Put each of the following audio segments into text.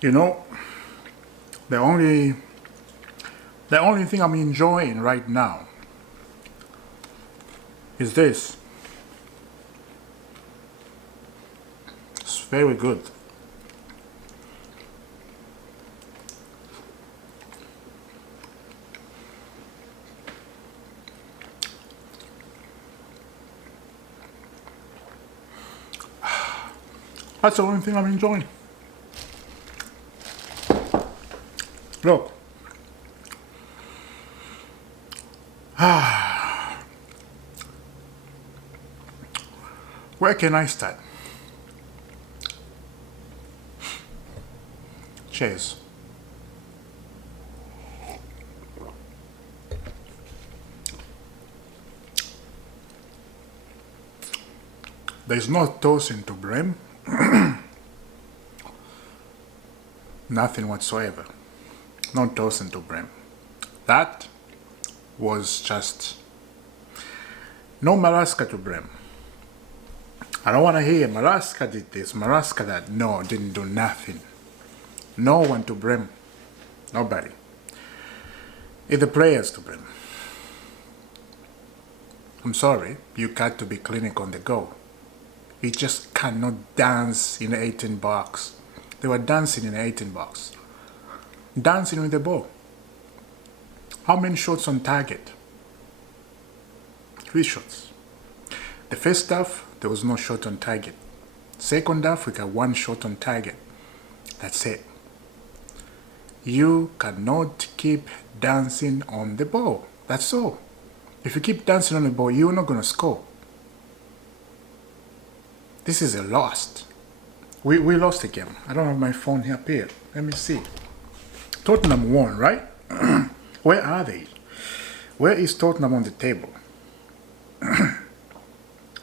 You know, the only thing I'm enjoying right now is this. It's very good. That's the only thing I'm enjoying. Look. Where can I start? Cheers. There's no toasting to blame. Nothing whatsoever. No toasting to blame. That was just no Maraska to blame. I don't want to hear Maraska did this, Maraska that. No, didn't do nothing. No one to blame. Nobody. It's the players to blame. I'm sorry, you got to be clinic on the go. You just cannot dance in the 18 box. They were dancing in the 18 box. Dancing with the ball. How many shots on target? 3 shots. The first half, there was no shot on target. Second half, we got 1 shot on target. That's it. You cannot keep dancing on the ball. That's all. If you keep dancing on the ball, you're not going to score. This is a loss. We lost the game. I don't have my phone here. Let me see. Tottenham won, right? Where are they? Where is Tottenham on the table?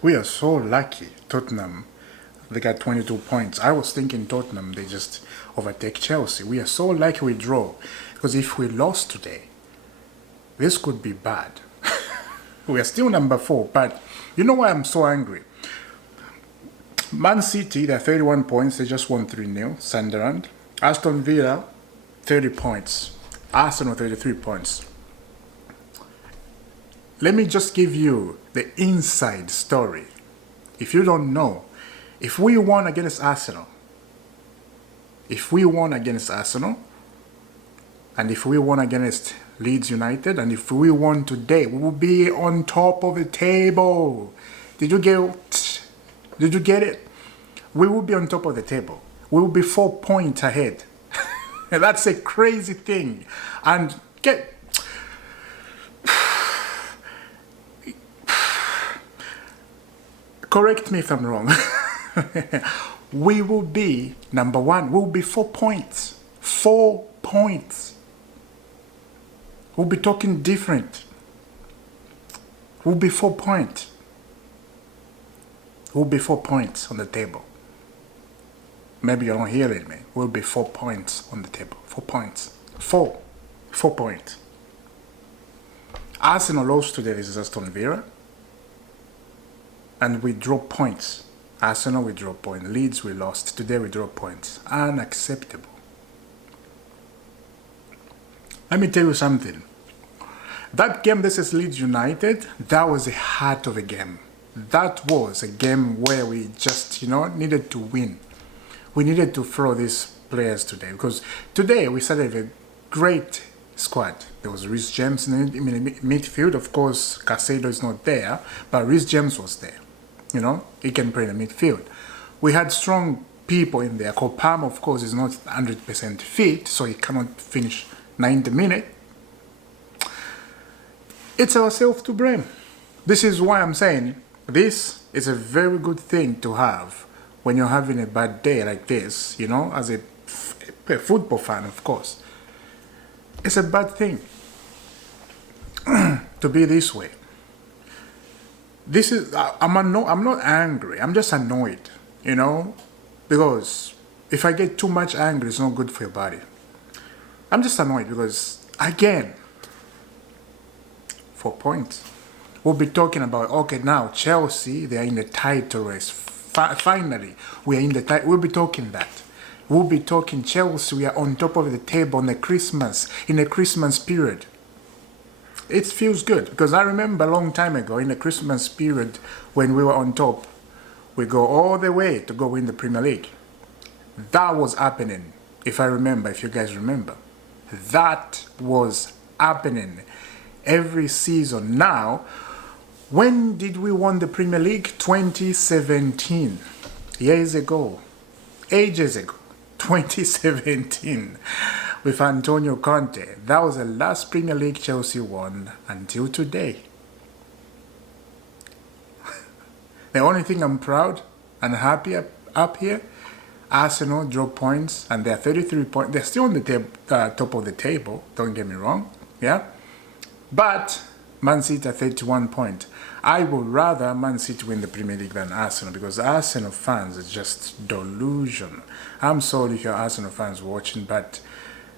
We are so lucky. Tottenham, they got 22 points. I was thinking Tottenham, they just overtake Chelsea. We are so lucky we draw. Because if we lost today, this could be bad. We are still number 4, but you know why I'm so angry? Man City, they're 31 points. They just won 3-0. Sunderland. Aston Villa, 30 points. Arsenal, 33 points. Let me just give you the inside story. If you don't know, if we won against Arsenal, and if we won against Leeds United, and if we won today, we will be on top of the table. Did you get it? We will be on top of the table. We will be 4 points ahead. That's a crazy thing. And correct me if I'm wrong. We will be number 1. We will be 4 points. 4 points. We'll be talking different. We'll be 4 points. We'll be 4 points on the table. Maybe you're not hearing me. We'll be 4 points on the table. 4 points. 4 points. Arsenal lost today. This is Aston Villa. And we draw points. Arsenal, we draw points. Leeds, we lost. Today, we draw points. Unacceptable. Let me tell you something. That game, this is Leeds United, that was the heart of a game. That was a game where we just, needed to win. We needed to throw these players today. Because today, we started a great squad. There was Reece James in the midfield. Of course, Caicedo is not there, but Reece James was there. He can play in the midfield. We had strong people in there. Kopama, of course, is not 100% fit, so he cannot finish 90 minutes. It's ourselves to blame. This is why I'm saying this is a very good thing to have when you're having a bad day like this, as a football fan, of course. It's a bad thing to be this way. I'm not angry. I'm just annoyed, because if I get too much angry, it's not good for your body. I'm just annoyed because, again, 4 points. We'll be talking about, okay, now Chelsea, they are in the title race. Finally, we are in the title. We'll be talking that. We'll be talking Chelsea, we are on top of the table in the Christmas period. It feels good because I remember a long time ago in the Christmas period when we were on top, we go all the way to go win the Premier League. That was happening, if I remember, if you guys remember. That was happening every season. Now, when did we win the Premier League? 2017. Years ago. Ages ago. 2017. With Antonio Conte. That was the last Premier League Chelsea won until today. The only thing I'm proud and happy up here, Arsenal dropped points and they're 33 points. They're still on the top of the table, don't get me wrong. Yeah? But Man City are 31 points. I would rather Man City win the Premier League than Arsenal because Arsenal fans are just delusion. I'm sorry if you're Arsenal fans watching, but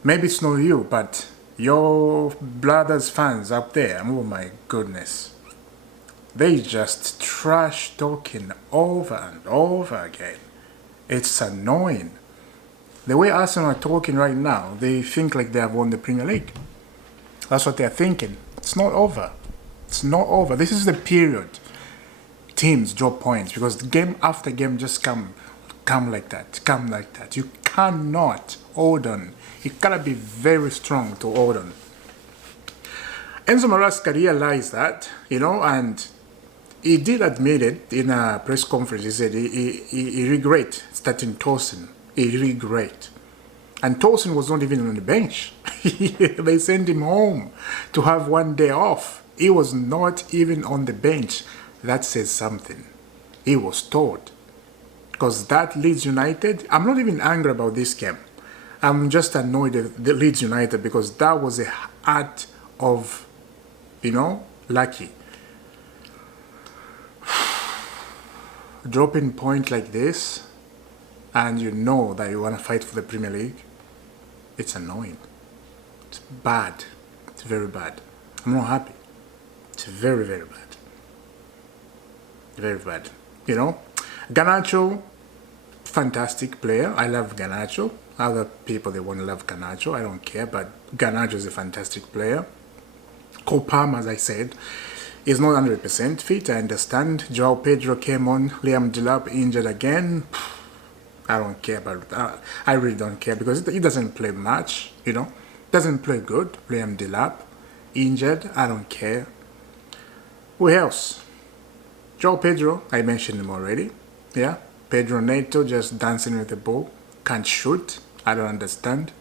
maybe it's not you, but your brothers fans up there, oh my goodness. They just trash talking over and over again. It's annoying. The way Arsenal are talking right now, they think like they have won the Premier League. That's what they're thinking. It's not over. It's not over. This is the period teams drop points because game after game just come like that. You cannot hold on. You gotta be very strong to hold on. Enzo Maresca realized that, and he did admit it in a press conference. He said he regret starting Tosin. He regret. And Tosin was not even on the bench. They sent him home to have one day off. He was not even on the bench. That says something. He was told. Because that Leeds United, I'm not even angry about this game. I'm just annoyed at the Leeds United because that was a act of, lucky. Dropping point like this, and you know that you want to fight for the Premier League, it's annoying. It's bad. It's very bad. I'm not happy. It's very, very bad. Very bad. Garnacho, fantastic player. I love Garnacho. Other people, they won't love Garnacho. I don't care, but Garnacho is a fantastic player. Cole Palmer, as I said, is not 100% fit. I understand. Joao Pedro came on. Liam Delap injured again. I don't care about that. I really don't care because he doesn't play much, Doesn't play good. Liam Delap injured. I don't care. Who else? Joao Pedro, I mentioned him already. Yeah. Pedro Neto just dancing with the ball. Can't shoot. I don't understand.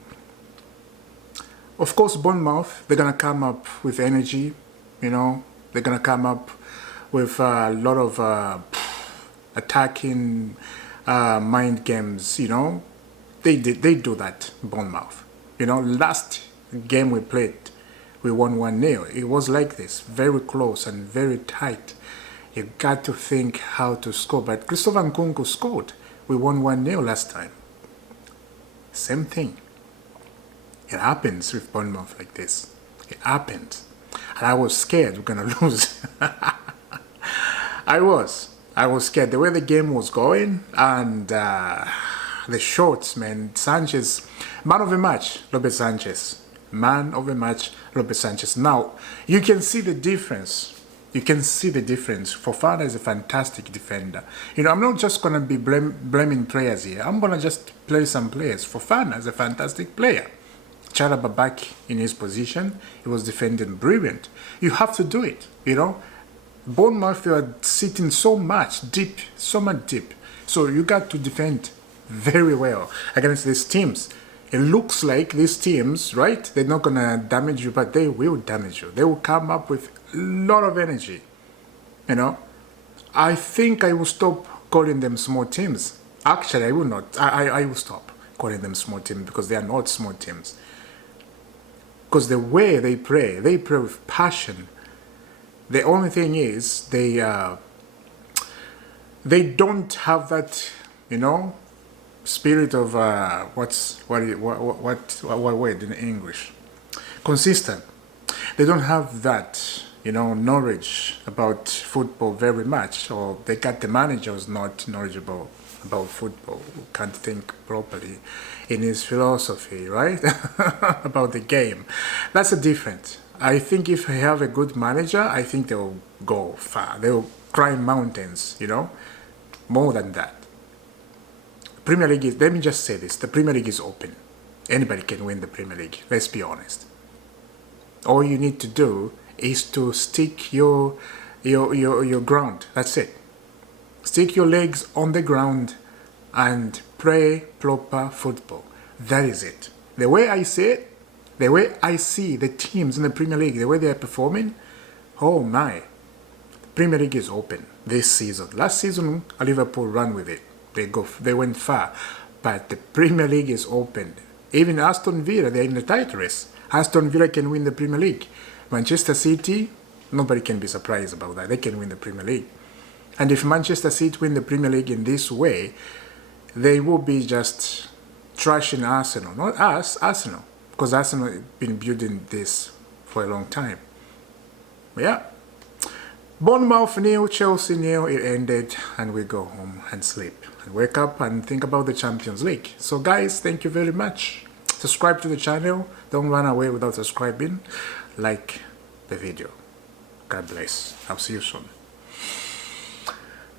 Of course, Bournemouth, they're going to come up with energy, They're going to come up with a lot of attacking mind games, They do that, Bournemouth. Last game we played, we won 1-0. It was like this, very close and very tight. You got to think how to score. But Christopher Nkunku scored. We won 1-0 last time. Same thing. It happens with Bournemouth like this. It happens. And I was scared we're going to lose. I was scared. The way the game was going and the shots, man. Sanchez, man of the match, Lopez Sanchez. Man of the match, Lopez Sanchez. Now, you can see the difference. You can see the difference. Fofana is a fantastic defender. I'm not just going to be blaming players here. I'm going to just play some players. Fofana is a fantastic player. Chalaba back in his position. He was defending brilliant. You have to do it, Bournemouth, they are sitting so much deep. So you got to defend very well against these teams. It looks like these teams, right? They're not going to damage you, but they will damage you. They will come up with a lot of energy. I think I will stop calling them small teams. Actually, I will not. I will stop calling them small teams because they are not small teams. Because the way they pray with passion. The only thing is they don't have that, spirit of what word in English? Consistent. They don't have that, knowledge about football very much, or they got the manager who's not knowledgeable about football, who can't think properly in his philosophy, right? About the game. That's a difference. I think if you have a good manager, I think they'll go far. They'll climb mountains, you know, more than that. Premier League is, let me just say this, the Premier League is open. Anybody can win the Premier League, let's be honest. All you need to do is to stick your ground. That's it. Stick your legs on the ground and play proper football. That is it. The way I see it, the way I see the teams in the Premier League, the way they are performing, oh my. Premier League is open this season. Last season, Liverpool ran with it. They went far. But the Premier League is open. Even Aston Villa, they're in the title race. Aston Villa can win the Premier League. Manchester City, nobody can be surprised about that. They can win the Premier League. And if Manchester City win the Premier League in this way, they will be just trashing Arsenal. Not us, Arsenal. Because Arsenal has been building this for a long time. Yeah. Bournemouth 0, Chelsea 0, it ended, and we go home and sleep. And wake up and think about the Champions League. So guys, thank you very much. Subscribe to the channel. Don't run away without subscribing. Like the video. God bless. I'll see you soon.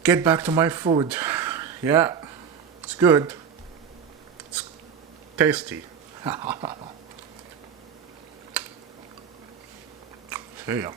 Get back to my food. Yeah, it's good. It's tasty. See ya.